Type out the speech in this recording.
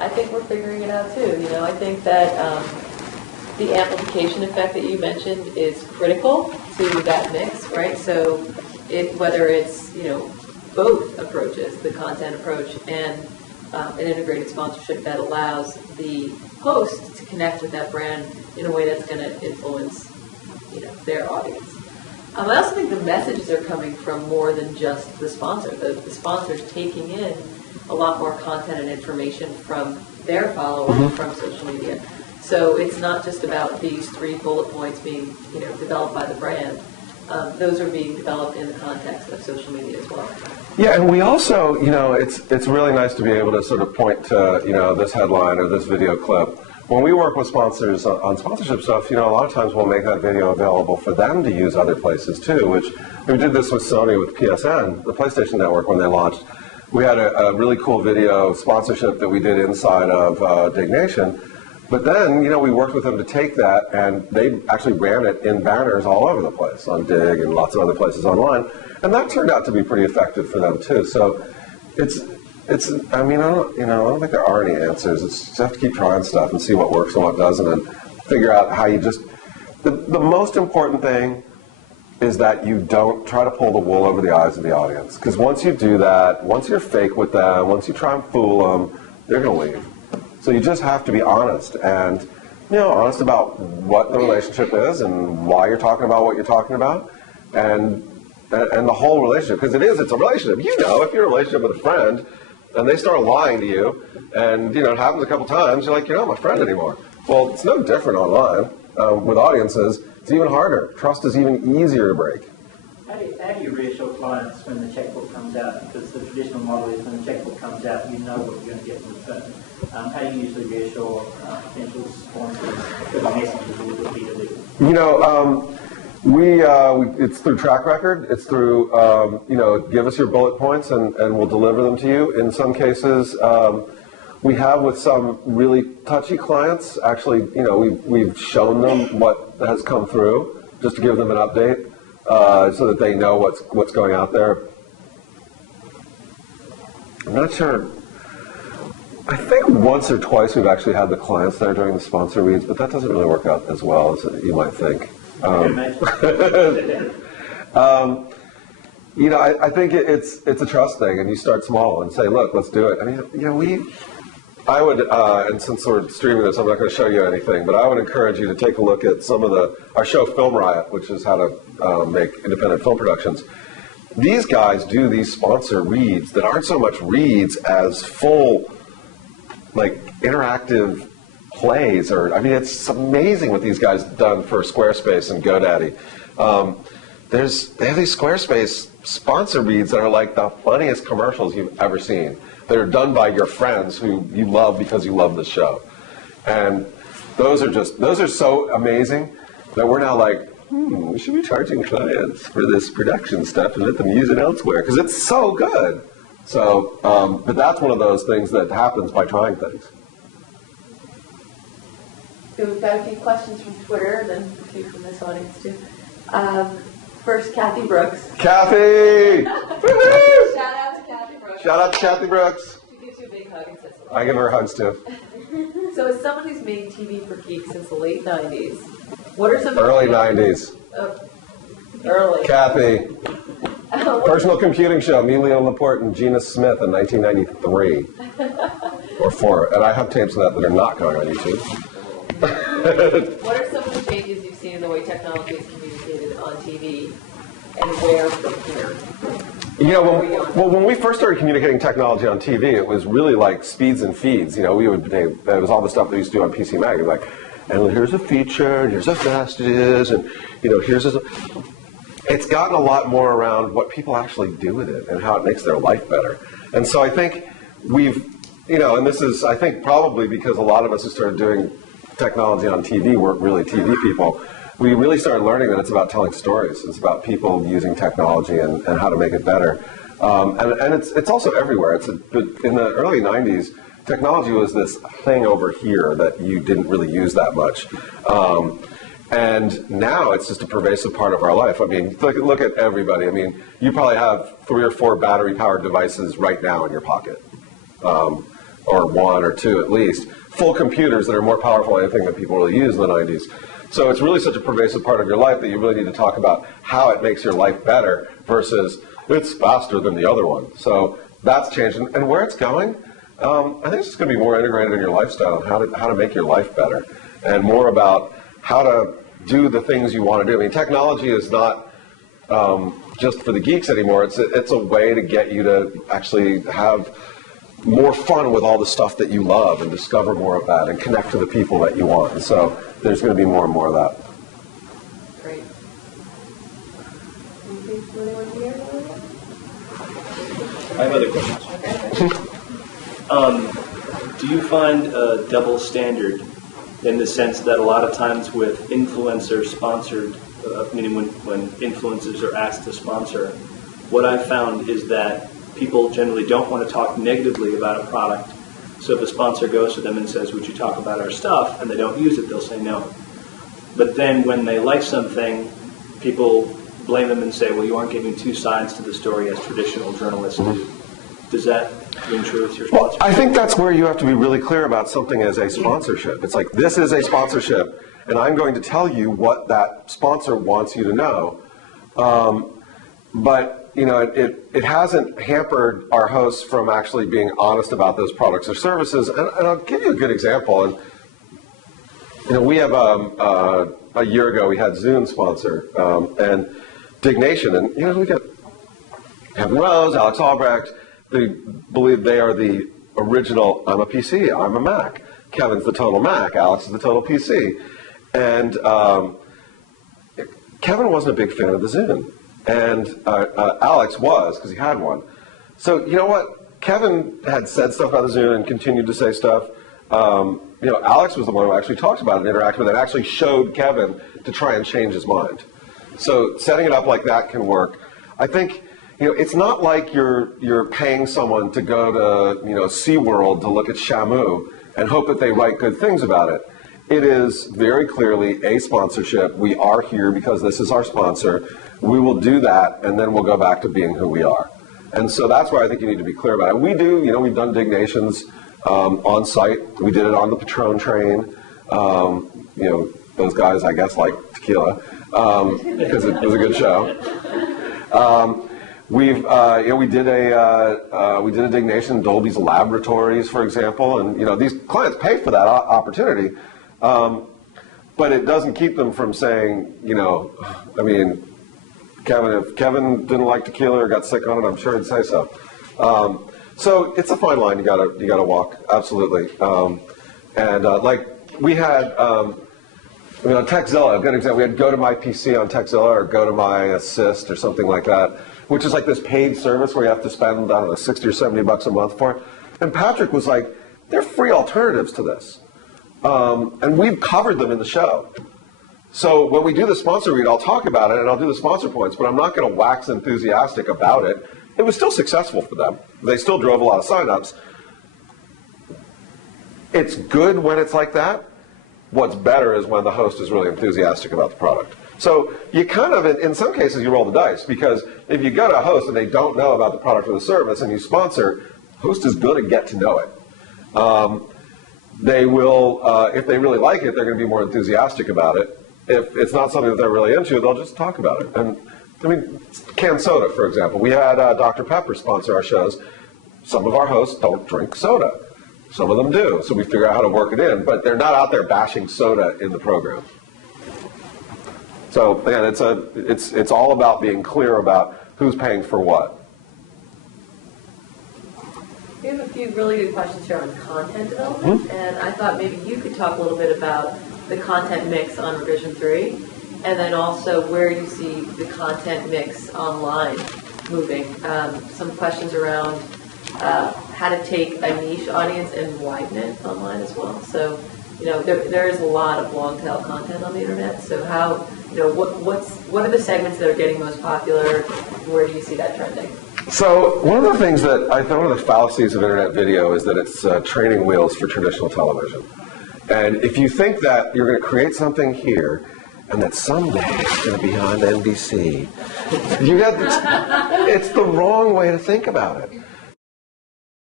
I think we're figuring it out too. I think that the amplification effect that you mentioned is critical to that mix, right? So whether it's, both approaches, the content approach and an integrated sponsorship that allows the host to connect with that brand in a way that's going to influence, their audience. I also think the messages are coming from more than just the sponsor. The sponsor's taking in a lot more content and information from their followers from social media. So it's not just about these 3 bullet points being, developed by the brand. Those are being developed in the context of social media as well. Yeah, and we also, it's really nice to be able to sort of point to, this headline or this video clip. When we work with sponsors on sponsorship stuff, a lot of times we'll make that video available for them to use other places too, which we did this with Sony with PSN, the PlayStation Network, when they launched. We had a really cool video sponsorship that we did inside of Dignation. But then, we worked with them to take that, and they actually ran it in banners all over the place, on Dig and lots of other places online. And that turned out to be pretty effective for them, too. So I don't think there are any answers. It's just have to keep trying stuff and see what works and what doesn't, and figure out how you just... The most important thing is that you don't try to pull the wool over the eyes of the audience. Because once you do that, once you're fake with them, once you try and fool them, they're going to leave. So you just have to be honest, and honest about what the relationship is and why you're talking about what you're talking about, and the whole relationship, because it's a relationship. If you're in a relationship with a friend and they start lying to you, and it happens a couple times, you're like, you're not my friend anymore. Well, it's no different online. With audiences, it's even harder. Trust is even easier to break. How do you reassure clients when the checkbook comes out? Because the traditional model is when the checkbook comes out, you know what you're going to get in return. How do you usually reassure potential sponsors that the messages will be delivered? It's through track record. It's through, give us your bullet points and we'll deliver them to you. In some cases, we have with some really touchy clients, actually, we've shown them what has come through just to give them an update. So that they know what's going out there. I'm not sure. I think once or twice we've actually had the clients there during the sponsor reads, but that doesn't really work out as well as you might think. I think it's a trust thing, and you start small and say, look, let's do it. I mean, I would, and since we're streaming this, I'm not going to show you anything, but I would encourage you to take a look at some of our show Film Riot, which is how to make independent film productions. These guys do these sponsor reads that aren't so much reads as full, interactive plays. It's amazing what these guys have done for Squarespace and GoDaddy. They have these Squarespace sponsor reads that are like the funniest commercials you've ever seen. They're done by your friends who you love because you love the show. And those are so amazing that we're now like, we should be charging clients for this production stuff and let them use it elsewhere because it's so good. So, but that's one of those things that happens by trying things. So we've got a few questions from Twitter, then a few from this audience too. First, Kathy Brooks. Kathy! Shout out to Kathy Brooks. Shout out to Kathy Brooks. She gives you a big hug and says hello. I give her hugs too. So as someone who's made TV for geeks since the late 90s, what are some... Early 90s. Early. Kathy. Personal computing show, Emilio Laporte and Gina Smith in 1993. Or 4. And I have tapes of that are not going on YouTube. What are some of the changes you've seen in the way technology is communicated on TV, and where from here? When we first started communicating technology on TV, it was really like speeds and feeds. It was all the stuff that we used to do on PC Mag. It was like, and here's a feature, and here's how fast it is, and here's a... It's gotten a lot more around what people actually do with it and how it makes their life better. And so I think and this is, I think, probably because a lot of us who started doing technology on TV weren't really TV people. We really started learning that it's about telling stories. It's about people using technology and how to make it better. And it's also everywhere. In the early 90s, technology was this thing over here that you didn't really use that much. And now it's just a pervasive part of our life. I mean, look at everybody. I mean, you probably have 3 or 4 battery-powered devices right now in your pocket. or one or two at least, full computers that are more powerful than anything that people really used in the 90s. So it's really such a pervasive part of your life that you really need to talk about how it makes your life better versus it's faster than the other one. So that's changed. And where it's going, I think it's just going to be more integrated in your lifestyle and how to make your life better, and more about how to do the things you want to do. I mean, technology is not just for the geeks anymore. It's a way to get you to actually have more fun with all the stuff that you love and discover more of that and connect to the people that you want. And so there's going to be more and more of that. Great. Anyone here? I have other questions. Do you find a double standard in the sense that a lot of times with influencer-sponsored, meaning when influencers are asked to sponsor, what I've found is that people generally don't want to talk negatively about a product. So if a sponsor goes to them and says, would you talk about our stuff, and they don't use it, they'll say no. But then when they like something, people blame them and say, well, you aren't giving two sides to the story as traditional journalists do. Does that ring true with your sponsor? Well, I think that's where you have to be really clear about something as a sponsorship. It's like, this is a sponsorship, and I'm going to tell you what that sponsor wants you to know. But you know, it hasn't hampered our hosts from actually being honest about those products or services. And I'll give you a good example. And you know, we have a year ago we had Zune sponsor and Dignation, and you know, we got Kevin Rose, Alex Albrecht. They believe they are the original. I'm a PC. I'm a Mac. Kevin's the total Mac. Alex is the total PC. And Kevin wasn't a big fan of the Zune. And Alex was, because he had one. So you know what? Kevin had said stuff about the Zune and continued to say stuff. You know, Alex was the one who actually talked about it and interacted with it and actually showed Kevin to try and change his mind. So setting it up like that can work. I think, you know, it's not like you're paying someone to go to, you know, SeaWorld to look at Shamu and hope that they write good things about it. It is very clearly a sponsorship. We are here because this is our sponsor. We will do that, and then we'll go back to being who we are. And so that's where I think you need to be clear about it. We do, you know, we've done Dignations on site. We did it on the Patron train. You know, those guys, I guess, like tequila because it was a good show. You know, we did a Dignation in Dolby's Laboratories, for example, and you know, these clients pay for that opportunity, but it doesn't keep them from saying, you know, I mean, Kevin, if Kevin didn't like tequila or got sick on it, I'm sure he'd say so. So it's a fine line you gotta walk, absolutely. Like we had, I mean, on TechZilla, a good example, we had Go to My PC on TechZilla or Go to My Assist or something like that, which is like this paid service where you have to spend, I don't know, 60 or 70 bucks a month for it. And Patrick was like, they're free alternatives to this. And we've covered them in the show. So when we do the sponsor read, I'll talk about it and I'll do the sponsor points, but I'm not going to wax enthusiastic about it. It was still successful for them. They still drove a lot of signups. It's good when it's like that. What's better is when the host is really enthusiastic about the product. So you kind of, in some cases, you roll the dice, because if you go to a host and they don't know about the product or the service and you sponsor, host is going to get to know it. They will, if they really like it, they're going to be more enthusiastic about it. If it's not something that they're really into, they'll just talk about it. And I mean, canned soda, for example. We had Dr. Pepper sponsor our shows. Some of our hosts don't drink soda. Some of them do. So we figure out how to work it in. But they're not out there bashing soda in the program. So again, it's all about being clear about who's paying for what. We have a few really good questions here on content development, and I thought maybe you could talk a little bit about the content mix on Revision 3, and then also where you see the content mix online moving. Some questions around how to take a niche audience and widen it online as well. So, you know, there is a lot of long tail content on the internet. So how, you know, what are the segments that are getting most popular? Where do you see that trending? So one of the things that I think one of the fallacies of internet video is that it's training wheels for traditional television. And if you think that you're going to create something here and that someday it's going to be on NBC, it's the wrong way to think about it.